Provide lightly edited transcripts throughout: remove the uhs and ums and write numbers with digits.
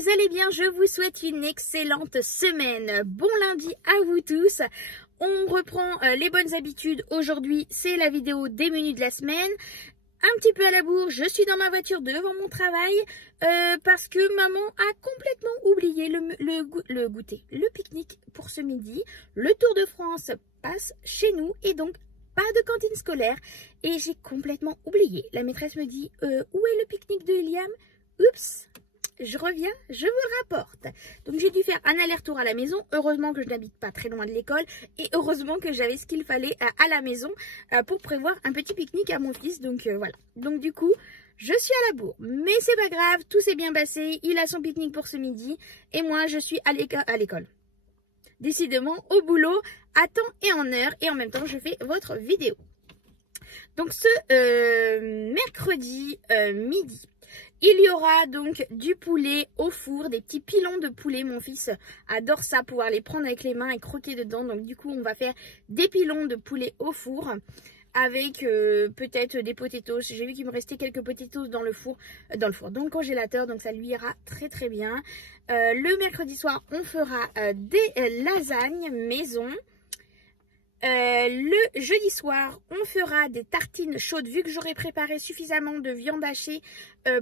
vous allez bien? Je vous souhaite une excellente semaine. Bon lundi à vous tous. On reprend les bonnes habitudes. Aujourd'hui, c'est la vidéo des menus de la semaine. Un petit peu à la bourre, je suis dans ma voiture devant mon travail parce que maman a complètement oublié le goûter, le pique-nique pour ce midi. Le Tour de France passe chez nous et donc pas de cantine scolaire. Et j'ai complètement oublié. La maîtresse me dit où est le pique-nique de Iliam? Oups, je reviens, je vous rapporte. Donc j'ai dû faire un aller-retour à la maison. Heureusement que je n'habite pas très loin de l'école. Et heureusement que j'avais ce qu'il fallait à la maison pour prévoir un petit pique-nique à mon fils. Donc voilà. Donc du coup, je suis à la bourre. Mais c'est pas grave, tout s'est bien passé. Il a son pique-nique pour ce midi. Et moi, je suis à l'école. Décidément, au boulot, à temps et en heure. Et en même temps, je fais votre vidéo. Donc ce mercredi midi, il y aura donc du poulet au four, des petits pilons de poulet. Mon fils adore ça, pouvoir les prendre avec les mains et croquer dedans. Donc du coup, on va faire des pilons de poulet au four avec peut-être des potatoes. J'ai vu qu'il me restait quelques potatoes dans le dans le congélateur. Donc ça lui ira très très bien. Le mercredi soir, on fera des lasagnes maison. Le jeudi soir, on fera des tartines chaudes. Vu que j'aurai préparé suffisamment de viande hachée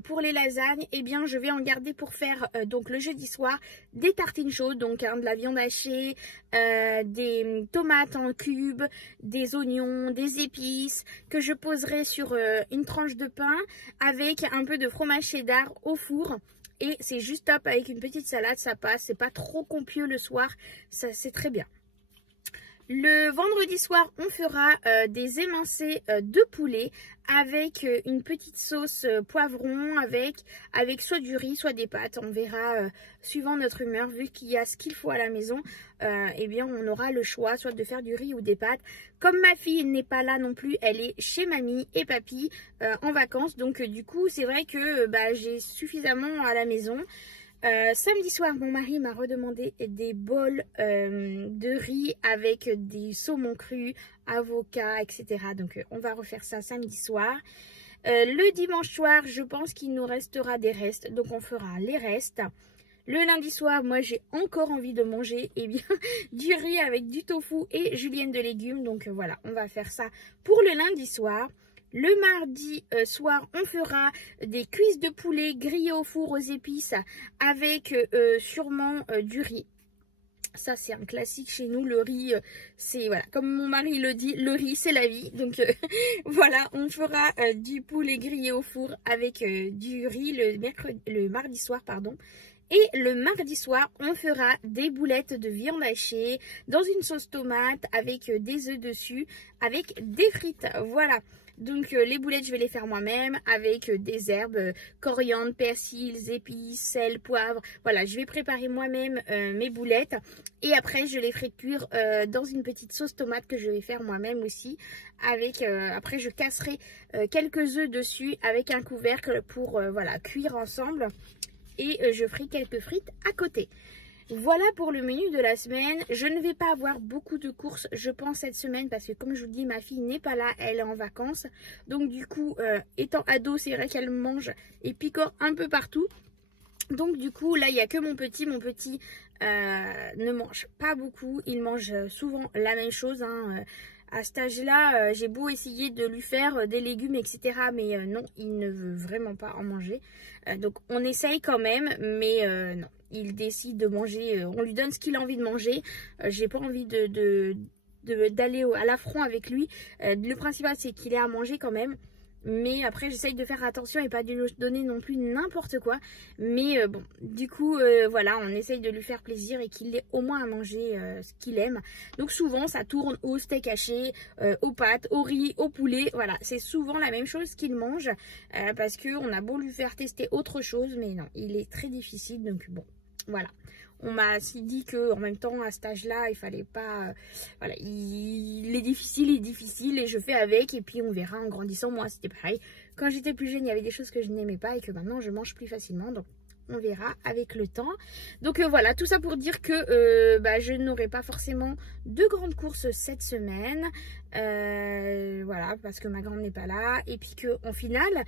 pour les lasagnes, eh bien je vais en garder pour faire donc le jeudi soir des tartines chaudes. Donc de la viande hachée, des tomates en cubes, des oignons, des épices que je poserai sur une tranche de pain avec un peu de fromage cheddar au four. Et c'est juste top avec une petite salade, ça passe. C'est pas trop compieux le soir, ça c'est très bien. Le vendredi soir, on fera des émincés de poulet avec une petite sauce poivron avec soit du riz, soit des pâtes. On verra suivant notre humeur, vu qu'il y a ce qu'il faut à la maison. Eh bien, on aura le choix soit de faire du riz ou des pâtes. Comme ma fille n'est pas là non plus, elle est chez mamie et papy en vacances. Donc du coup, c'est vrai que j'ai suffisamment à la maison. Samedi soir, mon mari m'a redemandé des bols de riz avec des saumons crus, avocats, etc. Donc on va refaire ça samedi soir. Le dimanche soir, je pense qu'il nous restera des restes, donc on fera les restes. Le lundi soir, moi j'ai encore envie de manger du riz avec du tofu et julienne de légumes. Donc voilà, on va faire ça pour le lundi soir. Le mardi soir, on fera des cuisses de poulet grillées au four aux épices avec sûrement du riz. Ça, c'est un classique chez nous. Le riz, c'est, voilà, comme mon mari le dit, le riz, c'est la vie. Donc, voilà, on fera du poulet grillé au four avec du riz le mardi soir, pardon. Et le mardi soir, on fera des boulettes de viande hachée dans une sauce tomate avec des œufs dessus, avec des frites. Voilà. Donc les boulettes, je vais les faire moi-même avec des herbes, coriandre, persil, épices, sel, poivre. Voilà, je vais préparer moi-même mes boulettes. Et après, je les ferai cuire dans une petite sauce tomate que je vais faire moi-même aussi. Après, je casserai quelques œufs dessus avec un couvercle pour voilà, cuire ensemble. Et je ferai quelques frites à côté. Voilà pour le menu de la semaine. Je ne vais pas avoir beaucoup de courses, je pense, cette semaine. Parce que comme je vous dis, ma fille n'est pas là, elle est en vacances. Donc du coup, étant ado, c'est vrai qu'elle mange et picore un peu partout. Donc du coup, là, il n'y a que mon petit. Mon petit ne mange pas beaucoup. Il mange souvent la même chose, hein. À cet âge-là, j'ai beau essayer de lui faire des légumes, etc. Mais non, il ne veut vraiment pas en manger. Donc on essaye quand même, mais non. Il décide de manger, on lui donne ce qu'il a envie de manger. J'ai pas envie d'aller à l'affront avec lui. Le principal, c'est qu'il ait à manger quand même. Mais après, j'essaye de faire attention et pas de lui donner non plus n'importe quoi. Mais bon, du coup, voilà, on essaye de lui faire plaisir et qu'il ait au moins à manger ce qu'il aime. Donc souvent, ça tourne au steak haché, aux pâtes, au riz, au poulet. Voilà, c'est souvent la même chose qu'il mange. Parce qu'on a beau lui faire tester autre chose, mais non, il est très difficile. Donc bon, voilà. On m'a aussi dit que en même temps à cet âge-là, il fallait pas. Voilà, il est difficile et je fais avec. Et puis on verra en grandissant. Moi, c'était pareil. Quand j'étais plus jeune, il y avait des choses que je n'aimais pas et que maintenant je mange plus facilement. Donc on verra avec le temps. Donc voilà, tout ça pour dire que je n'aurai pas forcément de grandes courses cette semaine. Voilà, parce que ma grande n'est pas là. Et puis qu'en final,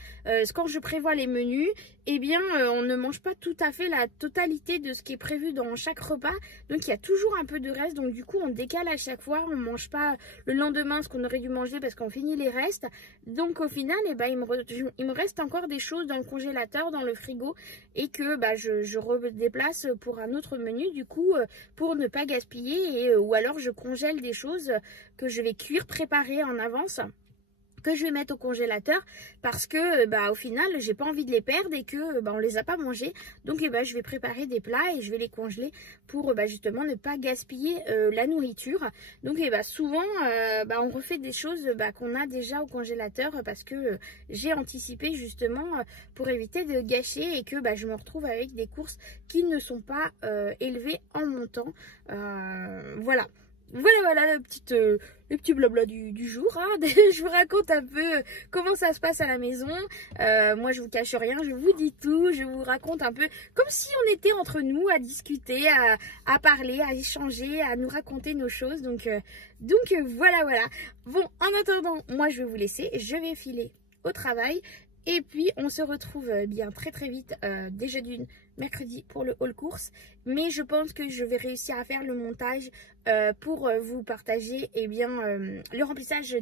quand je prévois les menus, eh bien, on ne mange pas tout à fait la totalité de ce qui est prévu dans chaque repas. Donc, il y a toujours un peu de reste. Donc, du coup, on décale à chaque fois. On ne mange pas le lendemain ce qu'on aurait dû manger parce qu'on finit les restes. Donc, au final, eh ben, il me reste encore des choses dans le congélateur, dans le frigo. Et que bah, je redéplace pour un autre menu, du coup, pour ne pas gaspiller. Ou alors, je congèle des choses que je vais cuire, préparer en avance, que je vais mettre au congélateur parce que bah au final j'ai pas envie de les perdre et que bah on les a pas mangés. Donc bah, je vais préparer des plats et je vais les congeler pour bah, justement ne pas gaspiller la nourriture. Donc bah, souvent bah, on refait des choses bah, qu'on a déjà au congélateur parce que j'ai anticipé justement pour éviter de gâcher et que bah, je me retrouve avec des courses qui ne sont pas élevées en montant. Voilà. Voilà le petit blabla du jour. Hein. Je vous raconte un peu comment ça se passe à la maison. Moi, je vous cache rien, je vous dis tout. Je vous raconte un peu comme si on était entre nous à discuter, à parler, à échanger, à nous raconter nos choses. Donc voilà. Bon, en attendant, moi, je vais vous laisser. Je vais filer au travail. Et puis, on se retrouve bien très vite, déjà d'une mercredi pour le haul course. Mais je pense que je vais réussir à faire le montage pour vous partager bien, le remplissage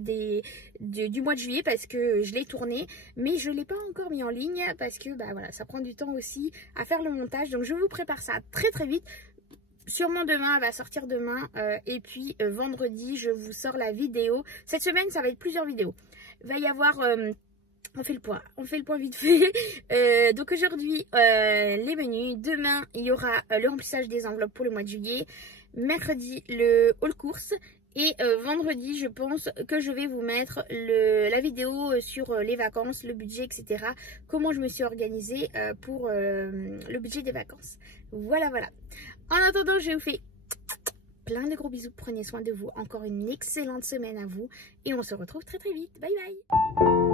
du mois de juillet parce que je l'ai tourné. Mais je ne l'ai pas encore mis en ligne parce que bah, voilà, ça prend du temps aussi à faire le montage. Donc, je vous prépare ça très vite. Sûrement demain, elle va sortir demain. Et puis, vendredi, je vous sors la vidéo. Cette semaine, ça va être plusieurs vidéos. Il va y avoir... on fait le point vite fait. Donc aujourd'hui, les menus. Demain, il y aura le remplissage des enveloppes pour le mois de juillet. Mercredi, le haul course. Et vendredi, je pense que je vais vous mettre la vidéo sur les vacances, le budget, etc. Comment je me suis organisée pour le budget des vacances. Voilà. En attendant, je vous fais plein de gros bisous. Prenez soin de vous. Encore une excellente semaine à vous. Et on se retrouve très vite. Bye bye.